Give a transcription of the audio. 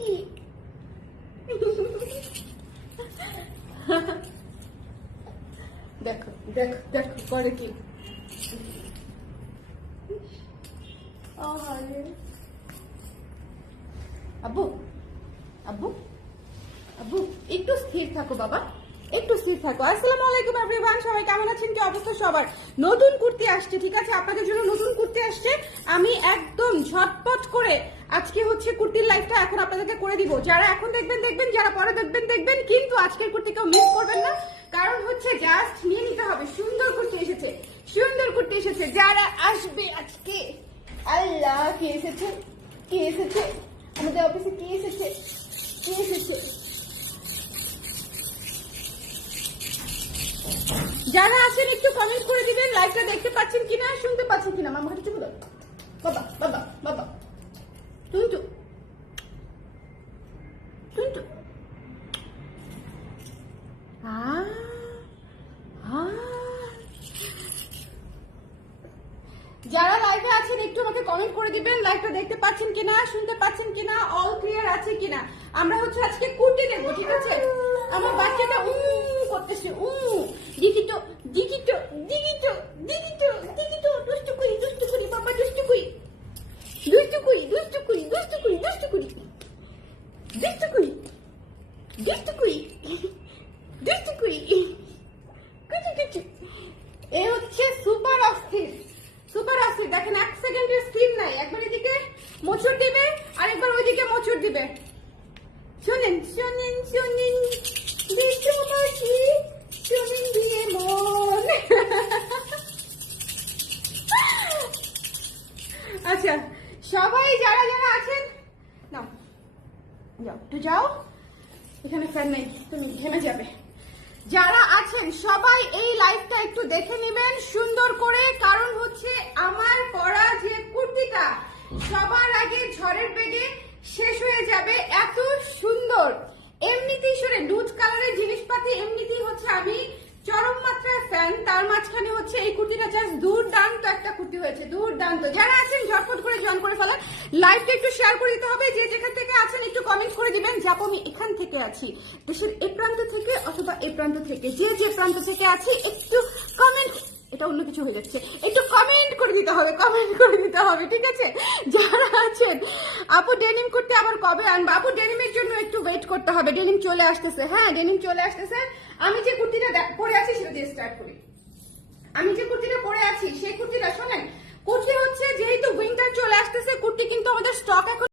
কি দেখো দেখো দেখো করে কি আব্বু আব্বু আব্বু একটু স্থির থাকো বাবা, একটু স্থির থাকো। আসসালামু আলাইকুম এভরিওয়ান, সবাই কেমন আছেন? কি অবস্থা সবার? নতুন কুর্তি আসছে, ঠিক আছে, আপনাদের জন্য নতুন কুর্তি আসছে। আমি একদম ঝটপট করে আজকে হচ্ছে কুর্তির লাইভটা এখন আপনাদেরকে করে দিব। যারা এখন দেখবেন দেখবেন, যারা পরে দেখবেন দেখবেন, কিন্তু আজকের কুর্তি কেউ মিস করবেন না, কারণ হচ্ছে জাস্ট নিয়ে নিতে হবে। সুন্দর কুর্তি এসেছে, সুন্দর কুর্তি এসেছে। যারা আসবে আজকে, আল্লাহ কি এসেছে, কি এসেছে আমাদের অফিসে, কি এসেছে, কি এসেছে? যারা আছেন একটু কমেন্ট করে দিবেন লাইভটা দেখতে পাচ্ছেন কিনা, শুনতে পাচ্ছেন কিনা। মামা কিছু বলো। বাবা বাবা বাবা টুনটু টুনটু যারা লাইভে আছেন একটু আমাকে কমেন্ট করে দিবেন লাইভটা দেখতে পাচ্ছেন কিনা, শুনতে পাচ্ছেন কিনা, অল ক্লিয়ার আছে কিনা। আমরা হচ্ছে আজকে কুর্তি নেব, ঠিক আছে। আমার বাচ্চাটা করতেছে দিকিটো দিকিটো দিকিটো দিকিটো দিকিটো দুষ্টু করি বাবা, দুষ্টু করি দুষ্টু করি দুষ্টু করি দুষ্টু করি দুষ্টু করি দুষ্টু করি দুষ্টু করি দুষ্টু করি কিছু কিছু। এ হচ্ছে সুপার অস্থির, সুপার অস্থির। দেখেন এক সেকেন্ডের স্থির নাই, একবার এদিকে মোচড় দিবে আর একবার ওইদিকে মোচড় দিবে। শোনেন শোনেন শোনেন বিশ্ববাসী, শোনেন দিয়ে মন। আচ্ছা সবাই যারা যারা আছেন নাও, যাও একটু যাও, এখানে ফ্যান নেই, তুমি ঘেমে যাবে। যারা আছেন সবাই এই লাইভটা একটু দেখে নেবেন সুন্দর করে, কারণ হচ্ছে আমার পরা যে কুর্তিটা সবার আগে ঝড়ের বেগে শেষ হয়ে যাবে। এত সুন্দর, এমনিতেই শুনে নুড কালারের জিনিসপাতি এমনিতেই হচ্ছে আমি চরম মাত্রায় ফ্যান, তার মাঝখানে হচ্ছে এই কুর্তিটা জাস্ট দুর্দান্ত একটা কুর্তি হয়েছে, দুর্দান্ত। যারা আছেন ঝটপট করে জয়েন করে ফেলেন, লাইভটা একটু শেয়ার করে দিতে হবে। যে যেখান থেকে আছেন একটু কমেন্ট করে দিবেন, যাবো আমি এখান থেকে আছি, দেশের এই প্রান্ত থেকে অথবা এই প্রান্ত থেকে, যে যে প্রান্ত থেকে আছি একটু কমেন্ট, এটা অন্য কিছু হয়ে যাচ্ছে, একটু কমেন্ট করে দিতে হবে, কমেন্ট করে দিতে হবে, ঠিক আছে। যারা আছেন আপু ডেনিম করতে আবার কবে আনবো? আপু ডেনিমের জন্য একটু ওয়েট করতে হবে, ডেনিম চলে আসতেছে। হ্যাঁ ডেনিম চলে আসতেছে। আমি যে কুর্তিটা পরে আছি সেটা দিয়ে স্টার্ট করি। আমি যে কুর্তিটা পরে আছি সেই কুর্তিটা শোনেন, কুর্তি হচ্ছে যেহেতু উইন্টার চলে আসতেছে, কুর্তি কিন্তু আমাদের স্টক এখন